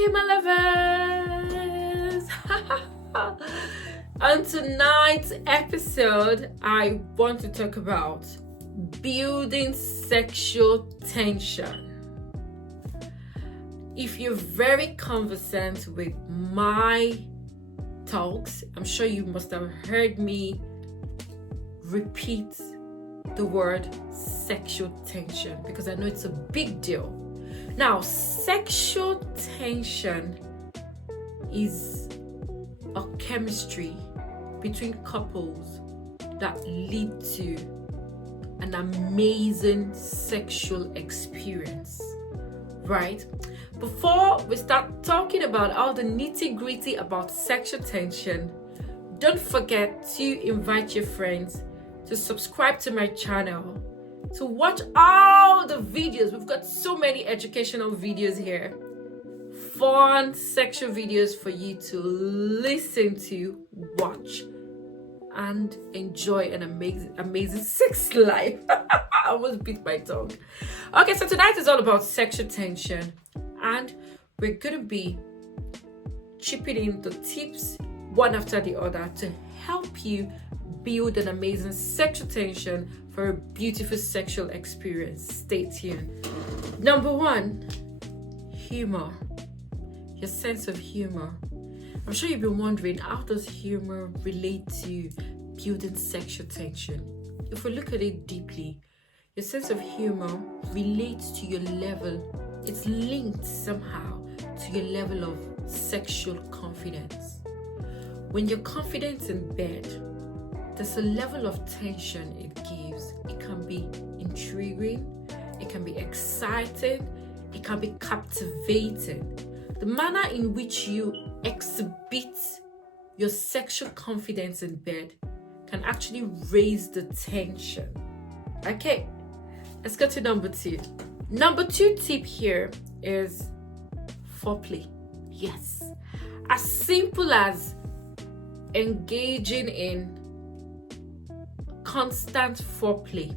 Hey my lovers! On tonight's episode, I want to talk about building sexual tension. If you're very conversant with my talks, I'm sure you must have heard me repeat the word sexual tension because I know it's a big deal. Now, sexual tension is a chemistry between couples that lead to an amazing sexual experience, right? Before we start talking about all the nitty-gritty about sexual tension, don't forget to invite your friends to subscribe to my channel, to watch all the videos. We've got so many educational videos here, fun sexual videos for you to listen to, watch, and enjoy an amazing sex life. I almost bit my tongue. Okay, so tonight is all about sexual tension, and we're gonna be chipping in the tips one after the other to help you build an amazing sexual tension for a beautiful sexual experience. Stay tuned. Number one, humor. Your sense of humor. I'm sure you've been wondering, how does humor relate to building sexual tension? If we look at it deeply, your sense of humor relates to your level. It's linked somehow to your level of sexual confidence. When you're confident in bed, there's a level of tension it gives. It can be intriguing, it can be exciting, it can be captivating. The manner in which you exhibit your sexual confidence in bed can actually raise the tension. Okay, let's go to number two. Number two tip here is foreplay. Yes, as simple as engaging in constant foreplay.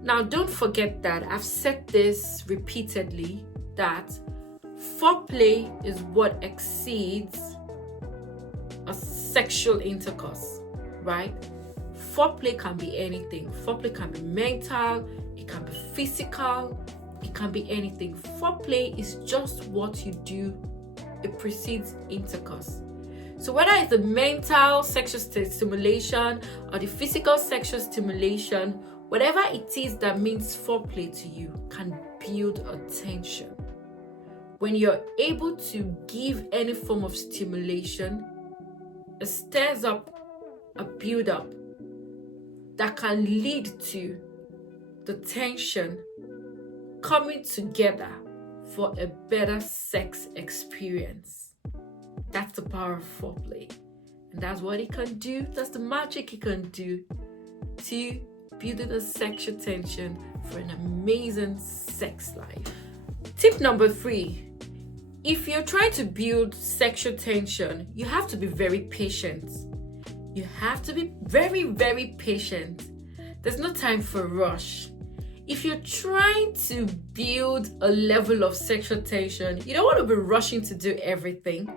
Now, don't forget that I've said this repeatedly, that foreplay is what exceeds a sexual intercourse, right? Foreplay can be anything. Foreplay can be mental, it can be physical, it can be anything. Foreplay is just what you do. It precedes intercourse. So whether it's the mental sexual stimulation or the physical sexual stimulation, whatever it is that means foreplay to you can build a tension. When you're able to give any form of stimulation, it stirs up a build-up that can lead to the tension coming together for a better sex experience. That's the power of foreplay. And that's what it can do. That's the magic it can do to building a sexual tension for an amazing sex life. Tip number three. If you're trying to build sexual tension, you have to be very patient. You have to be very, very patient. There's no time for rush. If you're trying to build a level of sexual tension, you don't want to be rushing to do everything.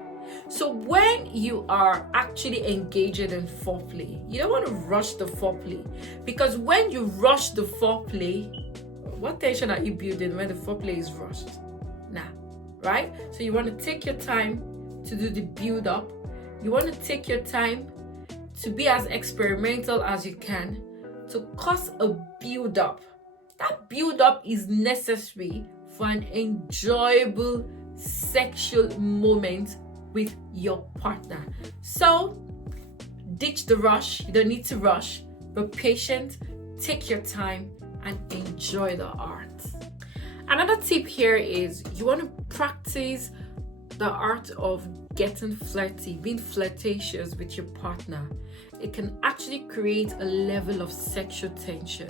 So when you are actually engaging in foreplay, you don't want to rush the foreplay, because when you rush the foreplay, what tension are you building when the foreplay is rushed? Nah, right? So you want to take your time to do the build up. You want to take your time to be as experimental as you can to cause a build up. That build up is necessary for an enjoyable sexual moment with your partner. So ditch the rush. You don't need to rush, but patient, take your time and enjoy the art. Another tip here is you want to practice the art of getting flirty, being flirtatious with your partner. It can actually create a level of sexual tension.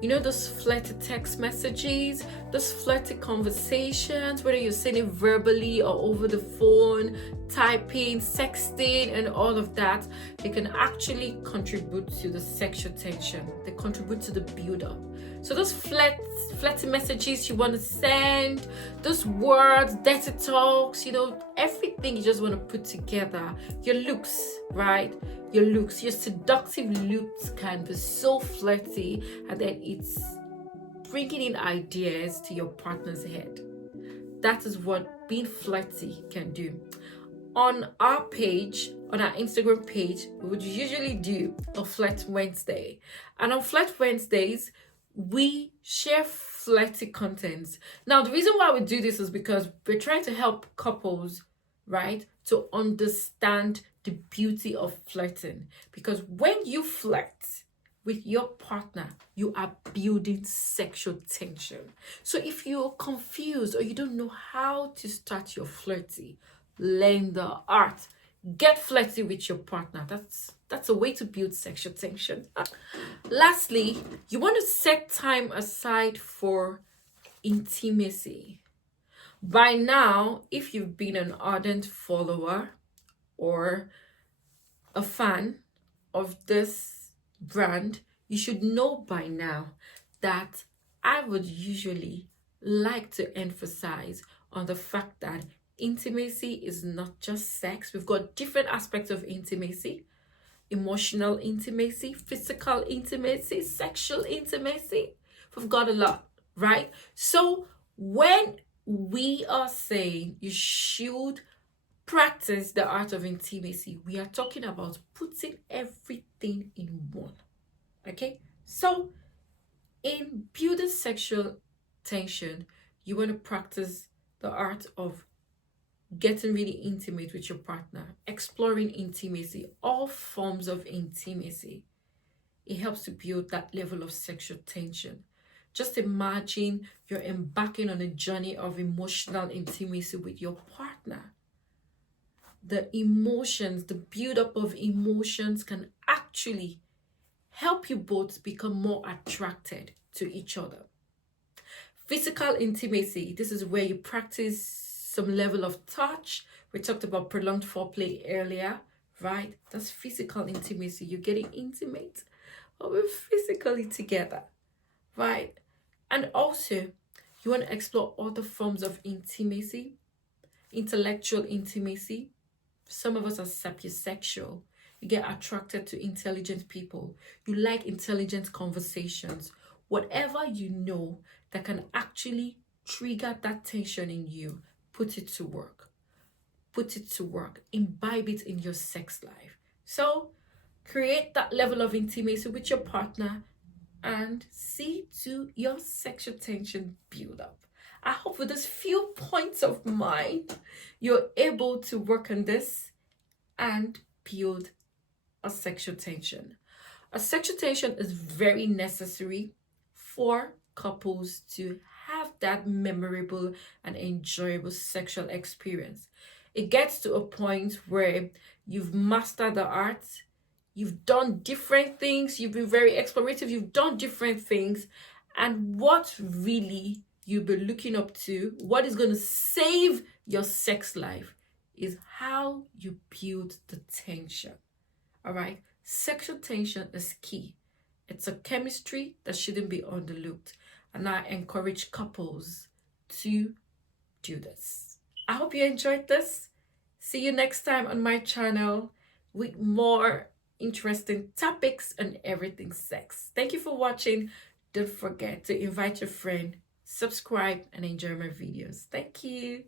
You know, those flirty text messages, those flirty conversations, whether you're saying it verbally or over the phone, typing, sexting, and all of that, they can actually contribute to the sexual tension. They contribute to the build-up. So those flirty messages you want to send, those words, dirty talks, everything you just want to put together. Your looks, right? Your seductive looks can be so flirty, and then it's bringing in ideas to your partner's head. That is what being flirty can do. On our Instagram page, we would usually do a Flirt Wednesday. And on Flirt Wednesdays, we share flirty contents. Now, the reason why we do this is because we're trying to help couples, right, to understand the beauty of flirting. Because when you flirt with your partner, you are building sexual tension. So if you're confused or you don't know how to start your flirty, learn the art. Get flirty with your partner. That's a way to build sexual tension. Lastly, you want to set time aside for intimacy. By now, if you've been an ardent follower or a fan of this brand, you should know by now that I would usually like to emphasize on the fact that intimacy is not just sex. We've got different aspects of intimacy: emotional intimacy, physical intimacy, sexual intimacy. We've got a lot, right? So when we are saying you should practice the art of intimacy, we are talking about putting everything in one. Okay? So in building sexual tension, you want to practice the art of getting really intimate with your partner, exploring intimacy, all forms of intimacy. It helps to build that level of sexual tension. Just imagine you're embarking on a journey of emotional intimacy with your partner. The emotions, the build-up of emotions can actually help you both become more attracted to each other. Physical intimacy, this is where you practice some level of touch. We talked about prolonged foreplay earlier, right? That's physical intimacy. You're getting intimate, but we're physically together, right? And also, you want to explore other forms of intimacy, intellectual intimacy. Some of us are sapiosexual. You get attracted to intelligent people. You like intelligent conversations. Whatever you know that can actually trigger that tension in you, put it to work. Put it to work. Imbibe it in your sex life. So create that level of intimacy with your partner and see to your sexual tension build up. I hope with these few points of mine, you're able to work on this and build a sexual tension. A sexual tension is very necessary for couples to have that memorable and enjoyable sexual experience. It gets to a point where you've mastered the art, you've done different things, you've been very explorative, you've done different things, and what really you'll be looking up to, what is going to save your sex life, is how you build the tension. All right? Sexual tension is key. It's a chemistry that shouldn't be overlooked. And I encourage couples to do this. I hope you enjoyed this. See you next time on my channel with more interesting topics and everything sex. Thank you for watching. Don't forget to invite your friend, subscribe, and enjoy my videos. Thank you.